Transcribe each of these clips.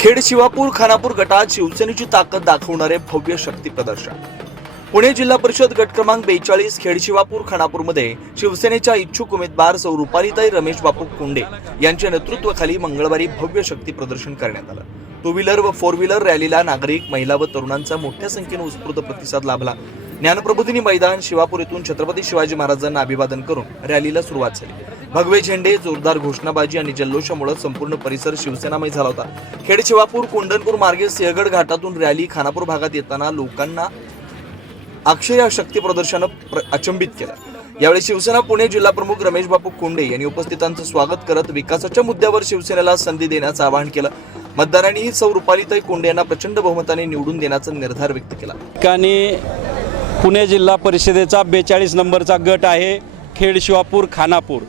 खेड शिवापूर खानापूर गटात शिवसेनेची ताकद दाखवणारे भव्य शक्ती प्रदर्शन. पुणे जिल्हा परिषद गट क्रमांक बेचाळीस खेड शिवापूर खानापूरमध्ये शिवसेनेच्या इच्छुक उमेदवार सौ रुपालीताई रमेश बापू कुंडे यांच्या नेतृत्वाखाली मंगळवारी भव्य शक्ती प्रदर्शन करण्यात आलं. टू व्हीलर व फोर व्हीलर रॅलीला नागरिक महिला व तरुणांचा मोठ्या संख्येने उत्स्फूर्त प्रतिसाद लाभला. ज्ञानप्रबोधिनी मैदान शिवापूर येथून छत्रपती शिवाजी महाराजांना अभिवादन करून रॅलीला सुरुवात झाली. भगवे झेंडे जोरदार घोषणाबाजी आणि जल्लोषामुळे संपूर्ण परिसर शिवसेनामय झाला होता. खेड शिवापूर कुंडनपूर मार्गे सिंहगड घाटातून रॅली खानापूर भागात येताना लोकांना अक्षय शक्ती प्रदर्शनानं प्र- अचंबित केलं. यावेळी शिवसेना पुणे जिल्हा प्रमुख रमेश बापू कुंडे यांनी उपस्थितांचं स्वागत करत विकासाच्या मुद्द्यावर शिवसेनेला संधी देण्याचं आवाहन केलं. मतदारांनीही सौ रुपालीताई कुंडे यांना प्रचंड बहुमताने निवडून देण्याचा निर्धार व्यक्त केला. पुणे जिल्हा परिषदेचा बेचाळीस नंबरचा गट आहे खेडशिवापूर खानापूर.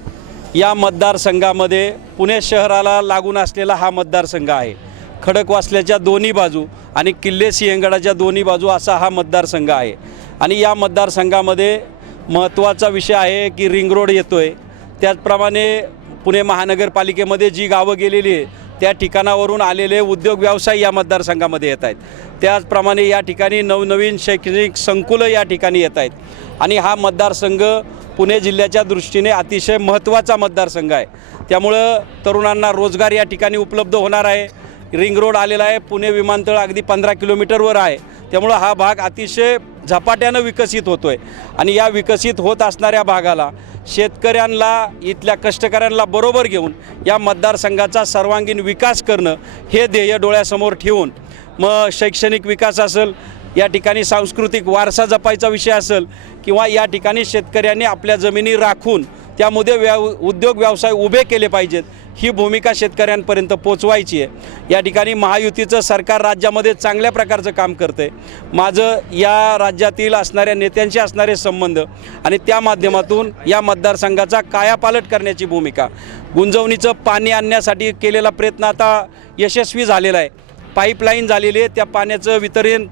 या मतदारसंघामध्ये पुणे शहराला लागून असलेला हा मतदारसंघ आहे. खडकवासल्याच्या दोन्ही बाजू आणि किल्ले सिंहगडाच्या दोन्ही बाजू असा हा मतदारसंघ आहे. आणि या मतदारसंघामध्ये महत्त्वाचा विषय आहे की रिंग रोड येतो आहे त्याचप्रमाणे पुणे महानगरपालिकेमध्ये जी गावं गेलेली आहे त्या ठिकाणावरून आलेले उद्योग व्यवसाय या मतदारसंघामध्ये येत आहेत. त्याचप्रमाणे या ठिकाणी नवनवीन शैक्षणिक संकुलं या ठिकाणी येत आहेत. आणि हा मतदारसंघ पुणे जिल्ह्याच्या दृष्टीने अतिशय महत्त्वाचा मतदारसंघ आहे. त्यामुळं तरुणांना रोजगार या ठिकाणी उपलब्ध होणार आहे. रिंग रोड आलेला आहे. पुणे विमानतळ अगदी पंधरा किलोमीटरवर आहे. त्यामुळं हा भाग अतिशय झपाट्यानं विकसित होतो आहे आणि या विकसित होत असणाऱ्या भागाला शेतकऱ्यांना इथल्या कष्टकऱ्यांना बरोबर घेऊन या मतदारसंघाचा सर्वांगीण विकास करणं हे ध्येय डोळ्यासमोर ठेवून मग शैक्षणिक विकास असेल या ठिकाणी सांस्कृतिक वारसा जपायचा विषय असेल किंवा या ठिकाणी शेतकऱ्यांनी आपल्या जमिनी राखून त्यामध्ये व्यव उद्योग व्यवसाय उभे केले पाहिजेत. ही भूमिका शेतकऱ्यांपर्यंत पोचवायची आहे. या ठिकाणी महायुतीचं सरकार राज्यामध्ये चांगल्या प्रकारचं काम करतं आहे माझं या राज्यातील असणाऱ्या नेत्यांशी असणारे संबंध आणि त्या माध्यमातून या मतदारसंघाचा कायापालट करण्याची भूमिका. गुंजवणीचं पाणी आणण्यासाठी केलेला प्रयत्न आता यशस्वी झालेला आहे. पाईपलाईन झालेली आहे. त्या पाण्याचं वितरण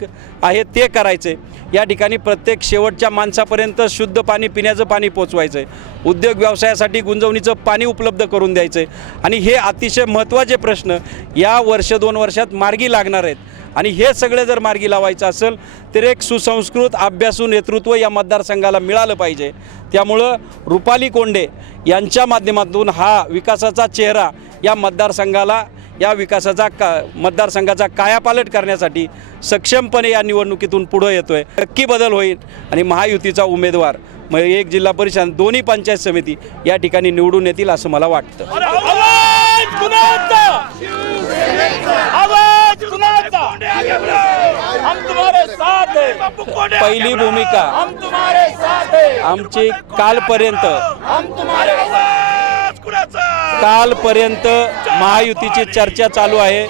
आहे ते करायचं आहे या ठिकाणी प्रत्येक शेवटच्या माणसापर्यंत शुद्ध पाणी पिण्याचं पाणी पोचवायचं आहे उद्योग व्यवसायासाठी गुंजवणीचं पाणी उपलब्ध करून द्यायचं आहे आणि हे अतिशय महत्त्वाचे प्रश्न या वर्ष दोन वर्षात मार्गी लागणार आहेत. आणि हे सगळे जर मार्गी लावायचं असेल तर एक सुसंस्कृत अभ्यासू नेतृत्व या मतदारसंघाला मिळालं पाहिजे. त्यामुळं रुपाली कोंडे यांच्या माध्यमातून हा विकासाचा चेहरा या मतदारसंघाला या विकासाचा का मतदारसंघाचा कायापालट करण्यासाठी सक्षमपणे या निवडणुकीतून पुढं येतो आहे नक्की बदल होईल आणि महायुतीचा उमेदवार मग एक जिल्हा परिषद दोन्ही पंचायत समिती या ठिकाणी निवडून येतील असं मला वाटतं. पहिली भूमिका आमची कालपर्यंत. कालपर्यंत महायुतीची चर्चा चालू आहे.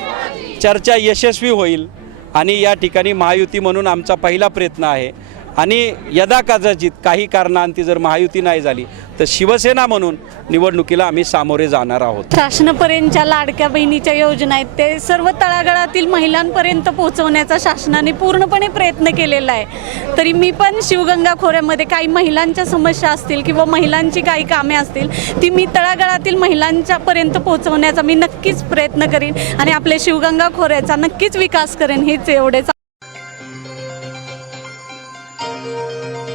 चर्चा यशस्वी होईल. आणि या ठिकाणी महायुती म्हणून आमचा पहिला प्रयत्न आहे. आणि यदा कदाचित काही कारणांती जर महायुती नाही झाली तर शिवसेना म्हणून निवडणुकीला आम्ही सामोरे जाणार आहोत. शासनापर्यंतच्या लाडक्या बहिणीच्या योजना आहेत ते सर्व तळागाळातील महिलांपर्यंत पोहोचवण्याचा शासनाने पूर्णपणे प्रयत्न केलेला आहे. तरी मी पण शिवगंगा खोऱ्यामध्ये काही महिलांच्या समस्या असतील किंवा महिलांची काही कामे असतील ती मी तळागाळातील महिलांच्यापर्यंत पोहोचवण्याचा मी नक्कीच प्रयत्न करीन आणि आपल्या शिवगंगा खोऱ्याचा नक्कीच विकास करेन हेच एवढेच Música